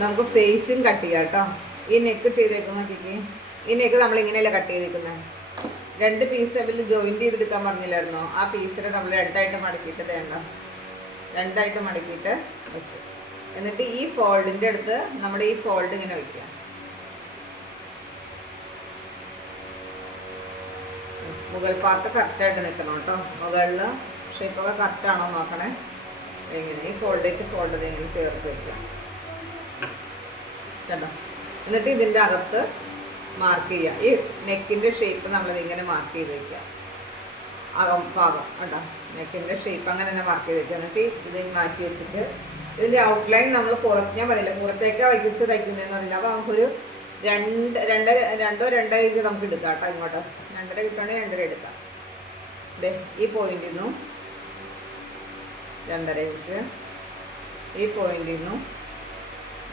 നമുക്ക് ഫേസും കട്ട് ചെയ്യാം കേട്ടോ. ഈ നെക്ക് ചെയ്തേക്കുന്ന നോക്കിക്കേ. ഈ നെക്ക് നമ്മളിങ്ങനെയല്ല കട്ട് ചെയ്തേക്കുന്നത്. 2 പീസ് തമ്മിൽ ജോയിൻറ്റ് ചെയ്തെടുക്കാൻ പറഞ്ഞില്ലായിരുന്നോ? ആ പീസിനെ നമ്മൾ രണ്ടായിട്ട് മടക്കിയിട്ട് വേണ്ട, രണ്ടായിട്ട് മടക്കിയിട്ട് വെച്ചു. എന്നിട്ട് ഈ ഫോൾഡിൻ്റെ അടുത്ത് നമ്മുടെ ഈ ഫോൾഡ് ഇങ്ങനെ വയ്ക്കുക. മുകൾ പാർട്ട് കറക്റ്റായിട്ട് നിൽക്കണം കേട്ടോ. മുകളിൽ ഷേപ്പൊക്കെ കറക്റ്റാണോ നോക്കണേ. ഇങ്ങനെ ഈ ഫോൾഡേക്ക് ഫോൾഡ് ഇങ്ങനെ ചേർത്ത് വയ്ക്കുക കേട്ടോ. എന്നിട്ട് ഇതിൻ്റെ അകത്ത് മാർക്ക് ചെയ്യുക. ഈ നെക്കിൻ്റെ ഷേപ്പ് നമ്മളിതിങ്ങനെ മാർക്ക് ചെയ്ത് വയ്ക്കുക. ഭാഗം കേട്ടോ, നെക്കിൻ്റെ ഷേപ്പ് അങ്ങനെ തന്നെ മാർക്ക് ചെയ്ത് വയ്ക്കുക. എന്നിട്ട് ഇത് മാറ്റി വെച്ചിട്ട് ഇതിൻ്റെ ഔട്ട്ലൈൻ നമ്മൾ ഞാൻ പറയില്ല പുറത്തേക്കാണ് വയ്ക്കിച്ച് തയ്ക്കുന്നതെന്ന് പറയില്ല. അപ്പോൾ നമുക്കൊരു 2.5 ഇഞ്ച് നമുക്ക് എടുക്കാം കേട്ടോ. ഇങ്ങോട്ട് 2.5 കിട്ടുകയാണെങ്കിൽ 2.5 എടുക്കാം. അതെ, ഈ പോയിന്റിൽ നിന്നും 2.5 ഇഞ്ച്, ഈ പോയിന്റിൽ നിന്നും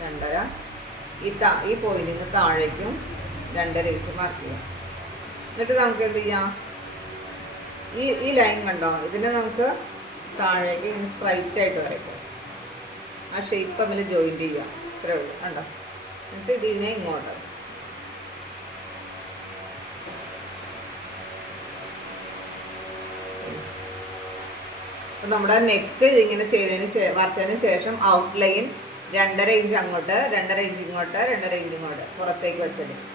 2.5, ഈ പോയിന്റിൽ നിന്ന് താഴേക്കും 2.5 ഇഞ്ച് മാർക്ക് ചെയ്യാം. എന്നിട്ട് നമുക്ക് എന്ത് ചെയ്യാം, ഈ ലൈൻ കണ്ടോ, ഇതിനെ നമുക്ക് താഴേക്ക് ഇങ്ങനെ സ്ട്രൈറ്റ് ആയിട്ട് വരയ്ക്കാം. ആ ഷേപ്പ് തമ്മിൽ ജോയിൻറ്റ് ചെയ്യാം. ഇത്രേ ഉള്ളൂ കണ്ടോ. എന്നിട്ട് ഇതിനെ ഇങ്ങോട്ട് അപ്പം നമ്മുടെ നെക്ക് ഇതിങ്ങനെ വരച്ചതിന് ശേഷം ഔട്ട്ലൈൻ 2.5 ഇഞ്ച് അങ്ങോട്ട്, 2.5 ഇഞ്ച് ഇങ്ങോട്ട്, 2.5 ഇഞ്ച് ഇങ്ങോട്ട് പുറത്തേക്ക് വെച്ചെടുക്കും.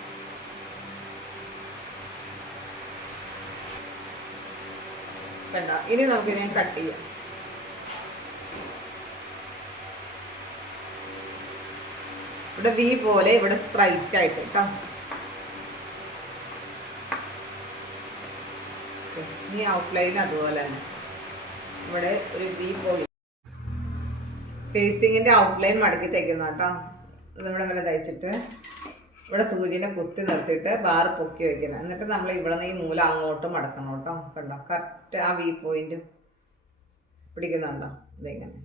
കണ്ട. ഇനി നമുക്കിതിനെ കട്ട് ചെയ്യാം. ഇവിടെ വി പോലെ ഇവിടെ സ്പ്രൈറ്റ് ആയിട്ട് കേട്ടോ. ഇനി ഔട്ട്ലൈൻ അതുപോലെ തന്നെ ഇവിടെ ഒരു വി പോലെ ഫേസിങ്ങിൻ്റെ ഔട്ട്ലൈൻ മടക്കി തയ്ക്കുന്ന കേട്ടോ. ഇതിവിടെ ഇങ്ങനെ തയ്ച്ചിട്ട് ഇവിടെ സൂചിനെ കുത്തി നിർത്തിയിട്ട് ബാർ പൊക്കി വയ്ക്കണം. എന്നിട്ട് നമ്മൾ ഇവിടെ നിന്ന് ഈ മൂല അങ്ങോട്ട് മടക്കണം കേട്ടോ. കണ്ടോ, കറക്റ്റ് ആ വി പോയിന്റ് പിടിക്കുന്നുണ്ടോ? ഇതിങ്ങനെ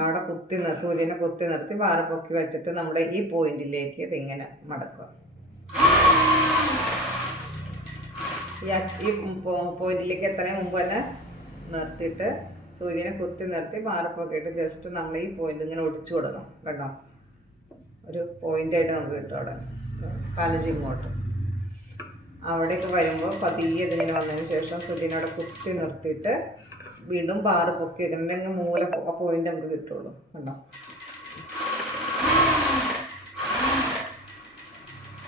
അവിടെ സൂര്യനെ കുത്തി നിർത്തി ബാർ പൊക്കി വെച്ചിട്ട് നമ്മുടെ ഈ പോയിന്റിലേക്ക് ഇതിങ്ങനെ മടക്കുക. ഈ പോയിന്റിലേക്ക് എത്രയും മുമ്പ് തന്നെ നിർത്തിയിട്ട് സൂര്യനെ കുത്തി നിർത്തി പാറപ്പൊക്കെയിട്ട് ജസ്റ്റ് നമ്മൾ ഈ പോയിന്റ് ഇങ്ങനെ ഒടിച്ചു കൊടുക്കണം. കണ്ടോ, ഒരു പോയിൻ്റായിട്ട് നമുക്ക് കിട്ടും. അവിടെ 15 ഇങ്ങോട്ട് അവിടേക്ക് വരുമ്പോൾ പതിയെ ഇതിങ്ങനെ വന്നതിന് ശേഷം സൂര്യനോടെ കുത്തി നിർത്തിയിട്ട് വീണ്ടും ബാറ് പൊക്കി വെക്കണമെങ്കിൽ മൂല ആ പോയിന്റ് നമുക്ക് കിട്ടുള്ളൂ. കണ്ടോ,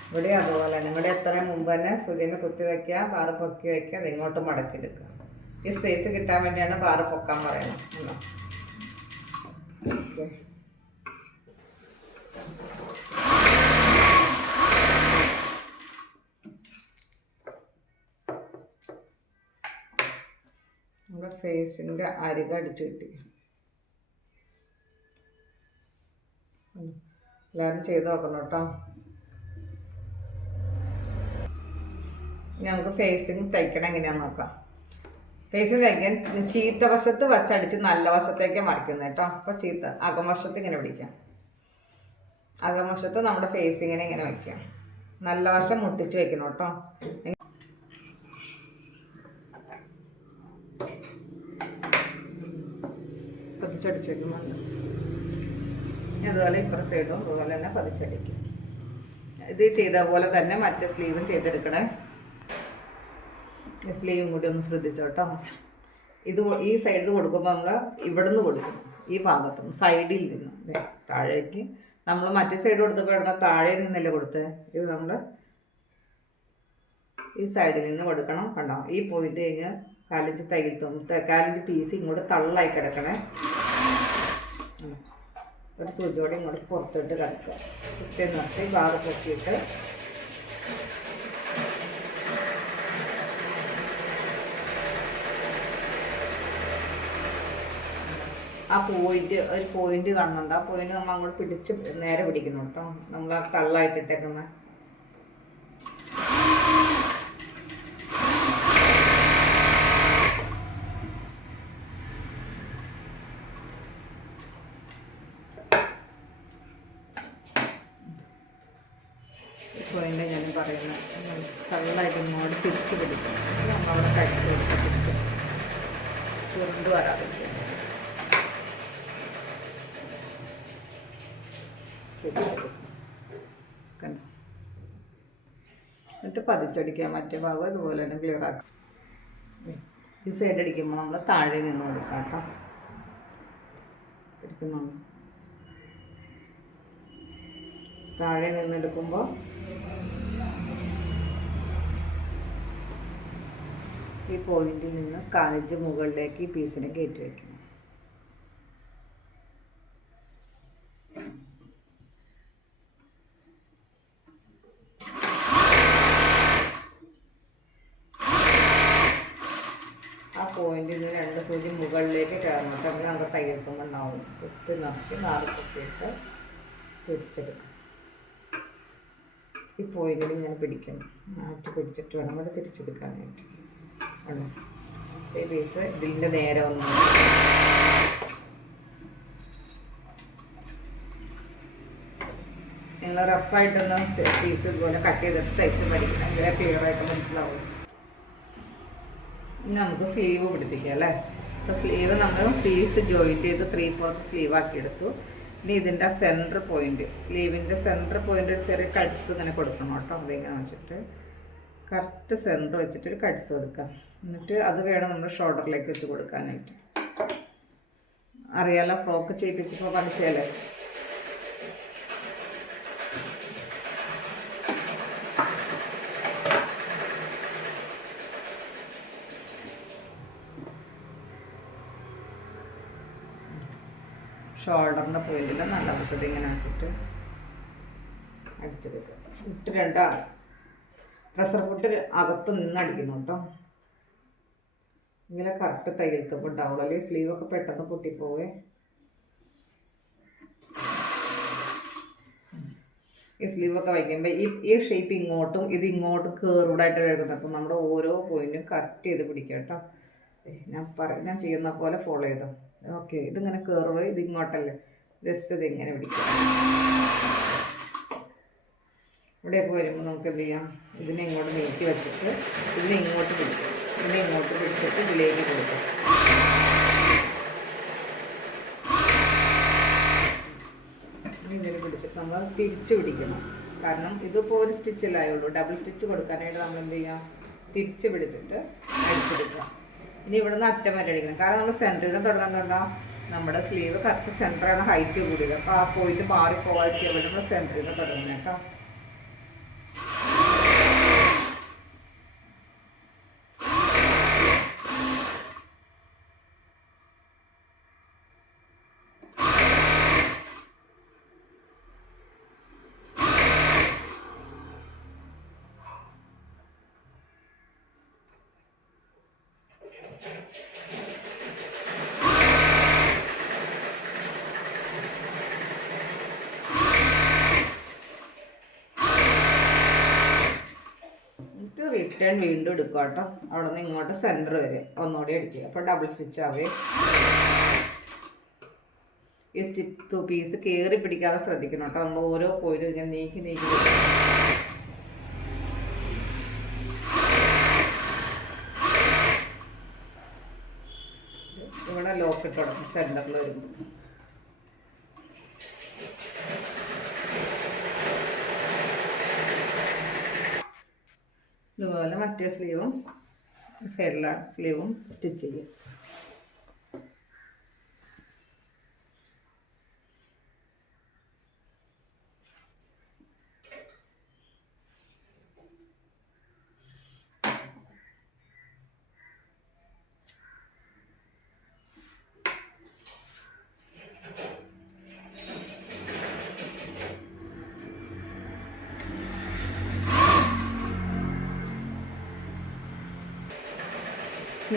ഇവിടെ അതുപോലെ തന്നെ ഇവിടെ എത്രയും മുമ്പ് തന്നെ സൂര്യനെ കുത്തി വയ്ക്കുക, ബാറ് പൊക്കി വയ്ക്കുക, അത് ഇങ്ങോട്ട് മടക്കിയെടുക്കുക. ഈ സ്പേസ് കിട്ടാൻ വേണ്ടിയാണ് ബാറ് പൊക്കാൻ പറയുന്നത്. കണ്ടോ, ഓക്കെ. നമ്മുടെ ഫേസിൻ്റെ അരിക അടിച്ചു കിട്ടി. എല്ലാവരും ചെയ്ത് നോക്കണം കേട്ടോ. നമുക്ക് ഫേസിങ് തയ്ക്കണം എങ്ങനെയാണെന്ന് നോക്കാം. ഫേസിങ് തയ്ക്കാൻ ചീത്ത വശത്ത് വച്ചടിച്ച് നല്ല വശത്തേക്ക് മറിക്കുന്നത് കേട്ടോ. അപ്പോൾ അകം വശത്ത് ഇങ്ങനെ പിടിക്കാം. അകം വശത്ത് നമ്മുടെ ഫേസിങ്ങിനെ ഇങ്ങനെ വയ്ക്കാം. നല്ല വശം മുട്ടിച്ച് വയ്ക്കണം കേട്ടോ. പതിച്ചടിച്ചേക്കുന്നുണ്ട്. അതുപോലെ ഇപ്പുറ സൈഡും അതുപോലെ തന്നെ പതിച്ചടിക്കും. ഇത് ചെയ്ത പോലെ തന്നെ മറ്റേ സ്ലീവും ചെയ്തെടുക്കണേ. സ്ലീവും കൂടി ഒന്ന് ശ്രദ്ധിച്ചോട്ടോ. ഈ സൈഡിൽ കൊടുക്കുമ്പോൾ നമ്മൾ ഇവിടെ നിന്ന് കൊടുക്കണം. ഈ ഭാഗത്തുനിന്ന് സൈഡിൽ നിന്ന് താഴേക്ക് നമ്മൾ മറ്റേ സൈഡ് കൊടുത്തപ്പോൾ ഇവിടെ താഴെ നിന്നല്ലേ കൊടുത്തത്. ഇത് നമ്മൾ ഈ സൈഡിൽ നിന്ന് കൊടുക്കണം. കണ്ടോ, ഈ പോയിന്റ് കഴിഞ്ഞ് 4 ഇഞ്ച് തയ്യൽ 4 ഇഞ്ച് പീസ് ഇങ്ങോട്ട് തള്ളായി കിടക്കണേ. ഒരു സൂചിയോടെ ഇങ്ങോട്ട് പുറത്തോട്ട് കിടക്കുക. കുത്തി നിർത്തി ബാറ് പൊക്കിയിട്ട് ആ ഒരു പോയിന്റ് കാണുന്നുണ്ട്. ആ പോയിന്റ് നമ്മൾ അങ്ങോട്ട് പിടിച്ച് നേരെ പിടിക്കുന്നു കേട്ടോ. നമ്മൾ ആ തള്ളായിട്ടിട്ടേക്കുന്ന പോയിന്റ് ഞാൻ പറയുന്നത്. നന്നായിട്ട് ഇങ്ങോട്ട് തിരിച്ച് പിടിക്കും. നമ്മളവിടെ കഴിച്ച് കൊടുക്കുക, തിരിച്ച് ചുരുണ്ട് വരാതിരിക്കും. കണ്ടോ? എന്നിട്ട് പതിച്ചടിക്കാൻ മറ്റേ ഭാഗം ഇതുപോലെ തന്നെ ക്ലിയർ ആക്കാം. ഈ സൈഡ് അടിക്കുമ്പോൾ നമ്മൾ താഴെ നിന്ന് കൊടുക്കാം കേട്ടോ. എടുക്കുന്നുണ്ട്. താഴെ നിന്നെടുക്കുമ്പോൾ ഈ പോയിന്റിൽ നിന്ന് കാലിഞ്ച് മുകളിലേക്ക് ഈ പീസിനെ കയറ്റി വയ്ക്കണം. പോയിന്റിൽ നിന്ന് 2 സൂചി മുകളിലേക്ക് കയറണം. അങ്ങനെ നമുക്ക് തയ്യൽക്കുമ്പോൾ ഉണ്ടാവും. കുത്തി നിർത്തി നാറ് കുത്തിയിട്ട് തിരിച്ചെടുക്കും. ഈ പോയിന്റിൽ ഇങ്ങനെ പിടിക്കണം. മാറ്റി പിടിച്ചിട്ട് വേണം അത് തിരിച്ചെടുക്കാനായിട്ട്. ആണ് ഈ പീസ് ഇതിൻ്റെ നേരെ വന്നു. നിങ്ങൾ റഫായിട്ടൊന്ന് പീസ് ഇതുപോലെ കട്ട് ചെയ്തിട്ട് തയ്ച്ച് പഠിക്കണം. എങ്കിലേ ക്ലിയറായിട്ട് മനസ്സിലാവും. ഇനി നമുക്ക് സ്ലീവ് പിടിപ്പിക്കാം അല്ലേ. അപ്പോൾ സ്ലീവ് നമ്മൾ പീസ് ജോയിൻറ്റ് ചെയ്ത് 3/4 സ്ലീവ് ആക്കിയെടുത്തു. ഇനി ഇതിൻ്റെ സെൻറ്റർ പോയിൻറ്റ്, സ്ലീവിൻ്റെ സെൻറ്റർ പോയിൻ്റ് ചെറിയ കട്ട്സ് ഇങ്ങനെ കൊടുക്കണം കേട്ടോ. അതിങ്ങനെ വെച്ചിട്ട് കറക്റ്റ് സെൻറ്റർ വെച്ചിട്ട് കട്ട്സ് കൊടുക്കാം. എന്നിട്ട് അത് വേണം നമ്മൾ ഷോൾഡറിലേക്ക് വെച്ച് കൊടുക്കാനായിട്ട്. അറിയാലോ, ഫ്രോക്ക് ചെയ്യിപ്പിച്ചപ്പോൾ പഠിച്ചല്ലേ. ഷോൾഡറിൻ്റെ പോയിന്റിൽ നല്ല വശത്ത് ഇങ്ങനെ വെച്ചിട്ട് അടിച്ചെടുക്കുക. ഫുട്ട് 2 പ്രഷർ ഫുട്ട് അകത്ത് നിന്ന് അടിക്കണം കേട്ടോ. ഇങ്ങനെ കറക്റ്റ് തയ്യൽത്തുമ്പോൾ ഉണ്ടാവുള്ളൂ. അല്ലെങ്കിൽ സ്ലീവൊക്കെ പെട്ടെന്ന് പൊട്ടിപ്പോവേ. ഈ സ്ലീവൊക്കെ വയ്ക്കുമ്പോൾ ഈ ഷേപ്പ് ഇങ്ങോട്ടും ഇത് ഇങ്ങോട്ടും കേർവ്ഡായിട്ട് വരുന്നത്. അപ്പം നമ്മുടെ ഓരോ പോയിന്റും കറക്റ്റ് ചെയ്ത് പിടിക്കുക കേട്ടോ. ഞാൻ ചെയ്യുന്ന പോലെ ഫോളോ ചെയ്തോ. ഓക്കെ, ഇതിങ്ങനെ കയറുക, ഇത് ഇങ്ങോട്ടല്ലേ, ജസ്റ്റ് ഇത് ഇങ്ങനെ പിടിക്കുക. ഇവിടെയൊക്കെ വരുമ്പോൾ നമുക്ക് എന്ത് ചെയ്യാം, ഇതിനെ ഇങ്ങോട്ട് നീട്ടി വെച്ചിട്ട് ഇതിനെ ഇങ്ങോട്ട് പിടിക്കും. ഇതിനെ ഇങ്ങോട്ട് പിടിച്ചിട്ട് ഇതിലേക്ക് കൊടുക്കും. ഇതിനെ പിടിച്ചിട്ട് നമ്മൾ തിരിച്ച് പിടിക്കണം. കാരണം ഇതിപ്പോൾ ഒരു സ്റ്റിച്ചിലായുള്ളൂ. ഡബിൾ സ്റ്റിച്ച് കൊടുക്കാനായിട്ട് നമ്മൾ എന്ത് ചെയ്യാം, തിരിച്ച് പിടിച്ചിട്ട് അടിച്ചെടുക്കുക. ഇനി ഇവിടെ നിന്ന് അറ്റം വരെ അടിക്കണം. കാരണം നമ്മൾ സെൻറ്ററിൽ നിന്ന് തുടങ്ങുന്നുണ്ടോ, നമ്മുടെ സ്ലീവ് കറക്റ്റ് സെൻറ്ററാണ് ഹൈറ്റ് കൂടിയത്. അപ്പോൾ ആ പോയിന്റ് മാറി പോകാതിരിക്കാൻ വേണ്ടി നമ്മൾ സെൻറ്ററിൽ നിന്ന് തുടങ്ങണം കേട്ടോ. റിട്ടേൺ വീണ്ടും എടുക്കുക കേട്ടോ. അവിടെ നിന്ന് ഇങ്ങോട്ട് സെൻറ്റർ വരെ ഒന്നുകൂടി അടിക്കുക. അപ്പോൾ ഡബിൾ സ്റ്റിച്ച് ആവേ. ഈ സ്റ്റിച്ച് പീസ് കയറി പിടിക്കാതെ ശ്രദ്ധിക്കണം കേട്ടോ. നമ്മൾ ഓരോ പോയിന്റും ഇങ്ങനെ നീക്കി ഇവിടെ ലോക്ക് ഇട്ട് തുടങ്ങും സെൻറ്ററിൽ വരുമ്പോൾ. ഇതുപോലെ മറ്റേ സ്ലീവും സൈഡിലെ സ്ലീവും സ്റ്റിച്ച് ചെയ്യും.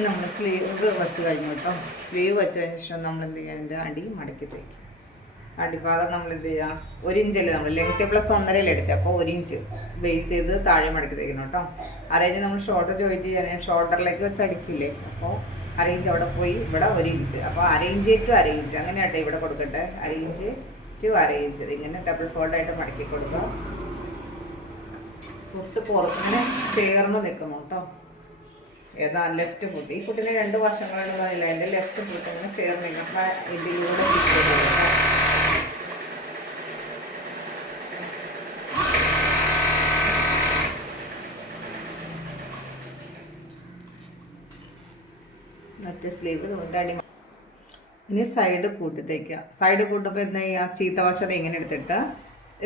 നമ്മൾ സ്ലീവ് വെച്ച് കഴിഞ്ഞു കേട്ടോ. സ്ലീവ് വെച്ച് കഴിഞ്ഞ ശേഷം നമ്മൾ എന്ത് ചെയ്യുക, അതിൻ്റെ അടി മടക്കി തയ്ക്കും. അടിഭാഗം നമ്മൾ എന്ത് ചെയ്യുക, 1 ഇഞ്ചല്ലേ നമ്മൾ ലെങ്ത് പ്ലസ് 1.5 എടുക്കുക. അപ്പോൾ 1 ഇഞ്ച് ബേസ് ചെയ്ത് താഴെ മടക്കി തയ്ക്കണം കേട്ടോ. അറേഞ്ച് നമ്മൾ ഷോൾഡർ ജോയിൻറ്റ് ചെയ്യാൻ ഷോൾഡറിലേക്ക് വെച്ച് അടിക്കില്ലേ, അപ്പോൾ അരയിഞ്ച് അവിടെ പോയി ഇവിടെ 1 ഇഞ്ച്. അപ്പോൾ അരയിഞ്ച് ടു അരയിഞ്ച് അങ്ങനെ ആട്ടെ ഇവിടെ കൊടുക്കട്ടെ. അരയിഞ്ച് ടു അരയിഞ്ച് ഇങ്ങനെ ഡബിൾ ഫോൾഡായിട്ട് മടക്കി കൊടുക്കുക. ഫുട്ട് പുറത്തിങ്ങനെ ചേർന്ന് നിൽക്കണം കേട്ടോ. ഏതാ ലെഫ്റ്റ് ഫുട്ട്. ഈ ഫുട്ടിന് 2 വർഷങ്ങളില്ല. എൻ്റെ ലെഫ്റ്റ് ഫുട്ട് ഇങ്ങനെ ചേർന്ന് നിൽക്കണം. ഇതിലൂടെ മറ്റേ സ്ലീവ് അടി. ഇനി സൈഡ് കൂട്ടി തയ്ക്കുക. സൈഡ് കൂട്ടുമ്പോൾ എന്താ ചെയ്യുക, ചീത്ത വശം ഇങ്ങനെ എടുത്തിട്ട്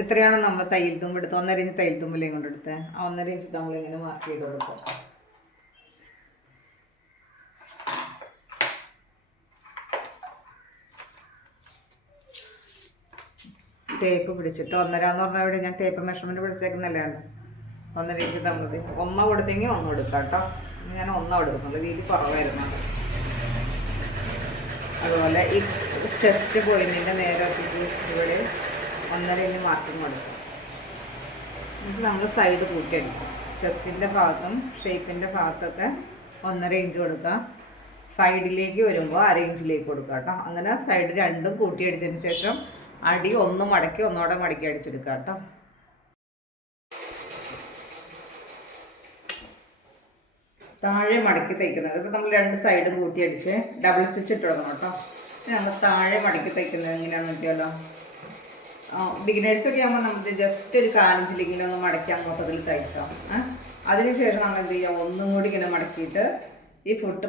എത്രയാണ് നമ്മൾ തയ്യൽ തുമ്പ് എടുത്ത് 1.5 ഇഞ്ച് തയ്യൽ തുമ്പിലേയും കൊണ്ടെടുത്ത് ആ 1.5 ഇഞ്ച് നമ്മളിങ്ങനെ മാർക്ക് ചെയ്ത് കൊടുക്കുക. ടേപ്പ് പിടിച്ചിട്ട് 1.5 എന്ന് പറഞ്ഞാൽ ഇവിടെ ഞാൻ ടേപ്പ് മെഷർമെൻറ്റ് പിടിച്ചേക്കുന്നല്ലാണ്ട് 1.5 ഇഞ്ച് തന്നത് 1 കൊടുത്തെങ്കിൽ 1 കൊടുക്കാം കേട്ടോ. ഞാൻ 1 കൊടുക്കുന്നുള്ളൂ, വീതി കുറവായിരുന്നുണ്ട്. അതുപോലെ ഈ ചെസ്റ്റ് പോയിന്റിൻ്റെ നേരെ ഇവിടെ 1.5 ഇഞ്ച് മാർക്കിങ് കൊടുക്കും. എന്നിട്ട് നമ്മൾ സൈഡ് കൂട്ടിയടിക്കും. ചെസ്റ്റിൻ്റെ ഭാഗത്തും ഷേപ്പിൻ്റെ ഭാഗത്തൊക്കെ 1.5 ഇഞ്ച് കൊടുക്കുക. സൈഡിലേക്ക് വരുമ്പോൾ 1/2 ഇഞ്ചിലേക്ക് കൊടുക്കുക കേട്ടോ. അങ്ങനെ സൈഡ് രണ്ടും കൂട്ടിയടിച്ചതിന് ശേഷം അടി ഒന്ന് മടക്കി ഒന്നോടെ മടക്കി അടിച്ചെടുക്കുക കേട്ടോ. താഴെ മടക്കി തയ്ക്കുന്നത് ഇപ്പോൾ നമ്മൾ 2 സൈഡും കൂട്ടിയടിച്ച് ഡബിൾ സ്റ്റിച്ച് ഇട്ട് കൊടുക്കണം കേട്ടോ. നമ്മൾ താഴെ മടക്കി തയ്ക്കുന്നത് എങ്ങനെയാണെന്ന് നോക്കിയാലോ. ബിഗിനേഴ്സൊക്കെ ആകുമ്പോൾ നമ്മൾ ജസ്റ്റ് ഒരു 1/4 ഇഞ്ചിൽ ഇങ്ങനെ ഒന്ന് മടക്കി അങ്ങോട്ടതിൽ തയ്ച്ചോ. അതിനുശേഷം നമ്മൾ എന്ത് ചെയ്യുക, ഒന്നും കൂടി ഇങ്ങനെ മടക്കിയിട്ട് ഈ ഫുട്ട്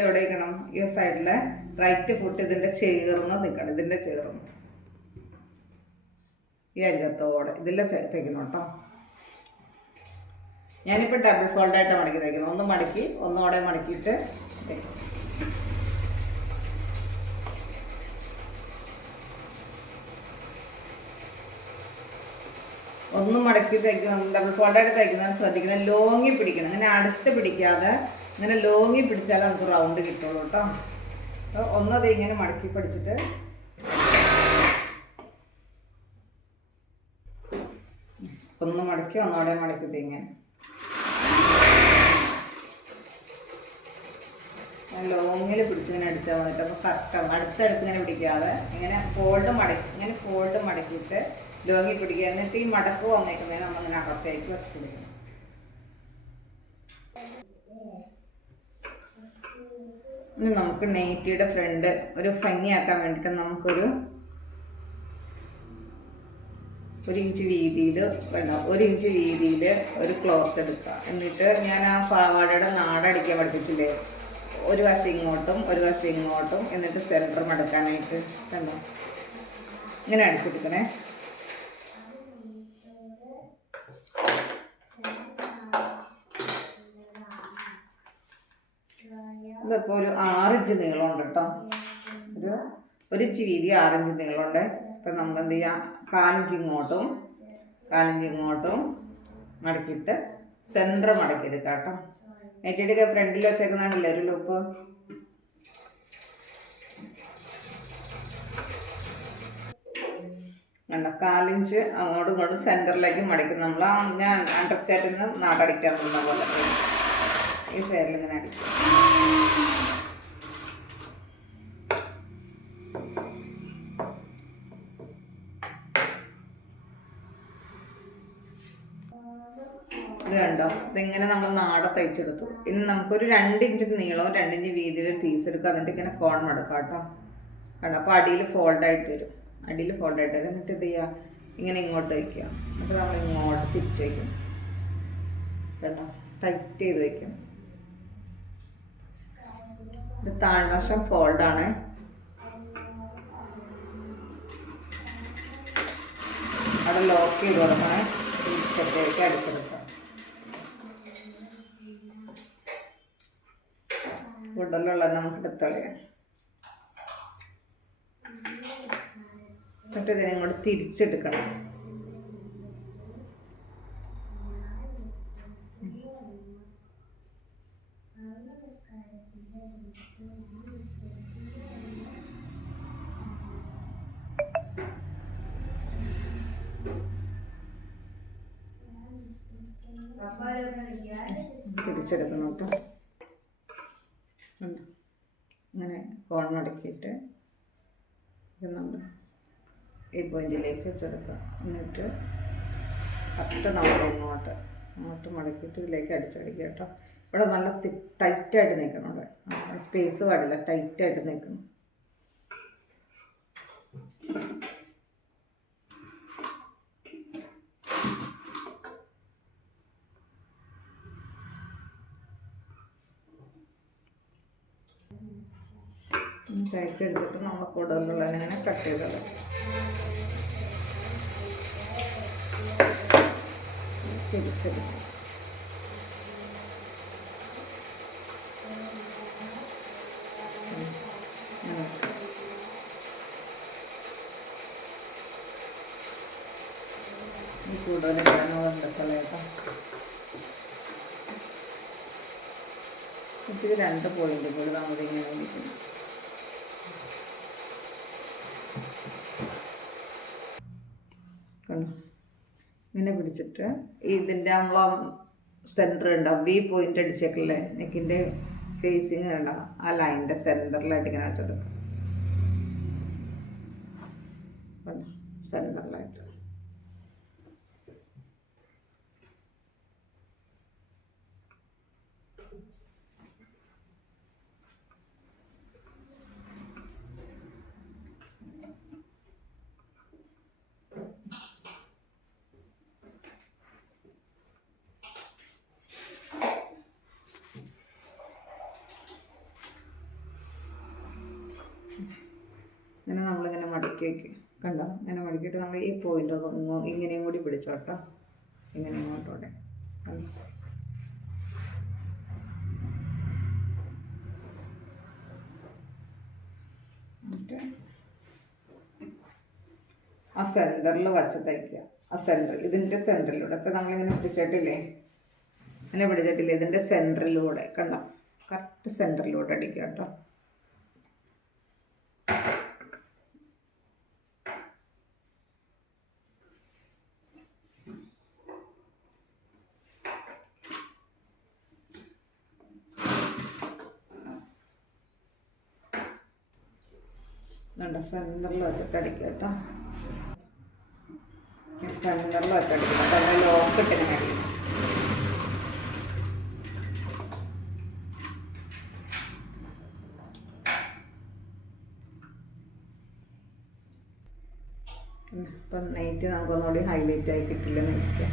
എവിടെ ഇരിക്കണം, ഈ സൈഡിലെ റൈറ്റ് ഫുട്ട് ഇതിൻ്റെ ചേർന്ന് നിൽക്കണം. ഇതിൻ്റെ ചേർന്ന് ഈ അരികത്തോടെ ഇതിലെ തയ്ക്കണം കേട്ടോ. ഞാനിപ്പോൾ ഡബിൾ ഫോൾഡായിട്ട് മടക്കി തയ്ക്കുന്നു. ഒന്ന് മടക്കി ഒന്നോടെ മടക്കിയിട്ട് ഒന്ന് മടക്കി തയ്ക്കണം. ഡബിൾ ഫോൾഡായിട്ട് തയ്ക്കുന്നതാണ് ശ്രദ്ധിക്കണം. ലോങ്ങി പിടിക്കണം. അങ്ങനെ അടുത്ത് പിടിക്കാതെ ഇങ്ങനെ ലോങ്ങി പിടിച്ചാൽ നമുക്ക് റൗണ്ട് കിട്ടുള്ളൂ കേട്ടോ. അപ്പോൾ ഒന്നത് ഇങ്ങനെ മടക്കി പിടിച്ചിട്ട് ഒന്ന് മടക്കി ഒന്നോടെ മടക്കി തയ്ക്കാൻ ലോങ്ങിൽ പിടിച്ചിങ്ങനെ അടിച്ചാൽ മതിട്ട്. അപ്പോൾ കറക്റ്റാവും. അടുത്തടുത്ത് ഇങ്ങനെ പിടിക്കാതെ ഇങ്ങനെ ഫോൾഡ് മടക്കിയിട്ട് ലോങ്ങി പിടിക്കുക. എന്നിട്ട് ഈ മടക്ക് വന്നേക്കുന്നതിന് നമ്മളിങ്ങനെ അകത്തേക്ക് വെച്ച് പിടിക്കണം. ഇനി നമുക്ക് നെയ്റ്റിയുടെ ഫ്രണ്ട് ഒരു ഭംഗിയാക്കാൻ വേണ്ടിയിട്ട് നമുക്കൊരു 1 ഇഞ്ച് വീതിയിൽ വേണ്ട 1 ഇഞ്ച് വീതിയിൽ ഒരു ക്ലോത്ത് എടുക്കുക. എന്നിട്ട് ഞാൻ ആ പാവാടയുടെ നാടടിക്കാൻ പഠിപ്പിച്ചില്ലേ, ഒരു വശം ഇങ്ങോട്ടും ഒരു വശം ഇങ്ങോട്ടും, എന്നിട്ട് സെൻറ്റർ മടക്കാനായിട്ട് കണ്ടോ ഇങ്ങനെ അടിച്ചെടുക്കണേ. ഇതിപ്പോൾ ഒരു 6 ഇഞ്ച് നീളമുണ്ട് കേട്ടോ. ഒരു ഇഞ്ച് വീതി 6 ഇഞ്ച് നീളമുണ്ട്. ഇപ്പം നമ്മൾ എന്ത് ചെയ്യാം, 4 ഇഞ്ച് ഇങ്ങോട്ടും മടക്കിയിട്ട് സെൻറ്റർ മടക്കിയെടുക്കാം കേട്ടോ. നെറ്റിയുടെ ഫ്രണ്ടിൽ വെച്ചേക്കുന്നുണ്ടല്ലേ ഒരു ലൂപ്പ്. വേണ്ട 4 ഇഞ്ച് അങ്ങോട്ടും ഇങ്ങോട്ടും സെൻറ്ററിലേക്ക് മടക്കി നമ്മൾ ഞാൻ അണ്ടർസ്കേർട്ടിൽ നിന്ന് നാടടിക്കാൻ പോകുന്ന പോലെ ഈ സൈഡിൽ ഇങ്ങനെ അടിക്കും. ഇത് കണ്ടോ, ഇതിങ്ങനെ നമ്മൾ നാട തയ്ച്ചെടുത്തു. ഇനി നമുക്കൊരു 2 ഇഞ്ച് നീളവും 2 ഇഞ്ച് വീതിയിൽ ഒരു പീസ് എടുക്കുക. എന്നിട്ട് ഇങ്ങനെ കോൺ മടക്കാം കേട്ടോ. കണ്ടോ, അപ്പോൾ അടിയിൽ ഫോൾഡായിട്ട് വരും. എന്നിട്ട് എന്ത് ചെയ്യുക, ഇങ്ങനെ ഇങ്ങോട്ട് വയ്ക്കുക. എന്നിട്ട് നമ്മൾ ഇങ്ങോട്ട് തിരിച്ച് വയ്ക്കും. കണ്ടോ, ടൈറ്റ് ചെയ്ത് വയ്ക്കും. ഇത് താഴ്വശം ഫോൾഡാണ്. അവിടെ ലോക്ക് ചെയ്ത് കൊടുക്കണേ. സ്റ്റെപ്പിലേക്ക് അടിച്ചെടുക്കാം. കൂടുതലുള്ള നമുക്ക് എടുത്തളയാം. എന്നിട്ട് ഇതിനെ ഇങ്ങോട്ട് തിരിച്ചെടുക്കണം. തിരിച്ചെടുക്കണം കേട്ടോ. ഇങ്ങനെ കോൺ മടക്കിയിട്ട് ഇത് നമ്മൾ ഈ പോയിന്റിലേക്ക് വെച്ചെടുക്കുക. എന്നിട്ട് കട്ട് നമ്മൾ ഇങ്ങോട്ട് അങ്ങോട്ട് മടക്കിയിട്ട് ഇതിലേക്ക് അടിച്ചടിക്കുക കേട്ടോ. ഇവിടെ നല്ല ടൈറ്റായിട്ട് നിൽക്കണം. ഇവിടെ സ്പേസ് പാടില്ല, ടൈറ്റായിട്ട് നിൽക്കണം. തയ്ച്ചെടുത്തിട്ട് നമ്മൾ കൂടുതലുള്ളതിനെ കട്ട് ചെയ്തത് തിരിച്ചെടുക്കും. കൂടുതൽ കളയട്ടോ. ഇത് 2 പോയിന്റ് കൂടി നമ്മളിങ്ങനെ ഇരിക്കുന്നു. ഇങ്ങനെ പിടിച്ചിട്ട് ഇതിൻ്റെ നമ്മൾ സെൻറ്റർ ഉണ്ടാവും, V പോയിന്റ് അടിച്ചേക്കല്ലേ നെക്കിൻ്റെ ഫേസിങ് ഉണ്ടാവും, ആ ലൈനിൻ്റെ സെൻറ്ററിലായിട്ട് ഇങ്ങനെ വെച്ചെടുക്കും. സെൻറ്ററിലായിട്ട് ഇങ്ങനെ നമ്മളിങ്ങനെ മടക്കി വയ്ക്കും. കണ്ടോ? ഇങ്ങനെ മടക്കിയിട്ട് നമ്മൾ ഈ പോയിൻ്റ് ഇങ്ങനെയും കൂടി പിടിച്ചോട്ടോ, ഇങ്ങനെ ഇങ്ങോട്ടോടെ. എന്നിട്ട് ആ സെൻറ്ററിൽ വച്ച് തയ്ക്കുക. ആ സെൻറ്റർ, ഇതിൻ്റെ സെൻറ്ററിലൂടെ ഇപ്പം നമ്മളിങ്ങനെ പിടിച്ചിട്ടില്ലേ, ഇങ്ങനെ പിടിച്ചിട്ടില്ലേ, ഇതിൻ്റെ സെൻറ്ററിലൂടെ കണ്ടോ, കറക്റ്റ് സെൻറ്ററിലൂടെ അടിക്കുക കേട്ടോ. സെൻറ്ററിൽ വെച്ചിട്ട് അടിക്കുക കേട്ടോ. സെൻറ്ററിൽ വെച്ചടിക്കുക, അപ്പം ലോക്കിട്ടിങ്ങനെ അടിക്കും. ഇപ്പം നൈറ്റ് നമുക്കൊന്നുകൂടി ഹൈലൈറ്റ് ആയി കിട്ടില്ലെന്ന് നിൽക്കുക.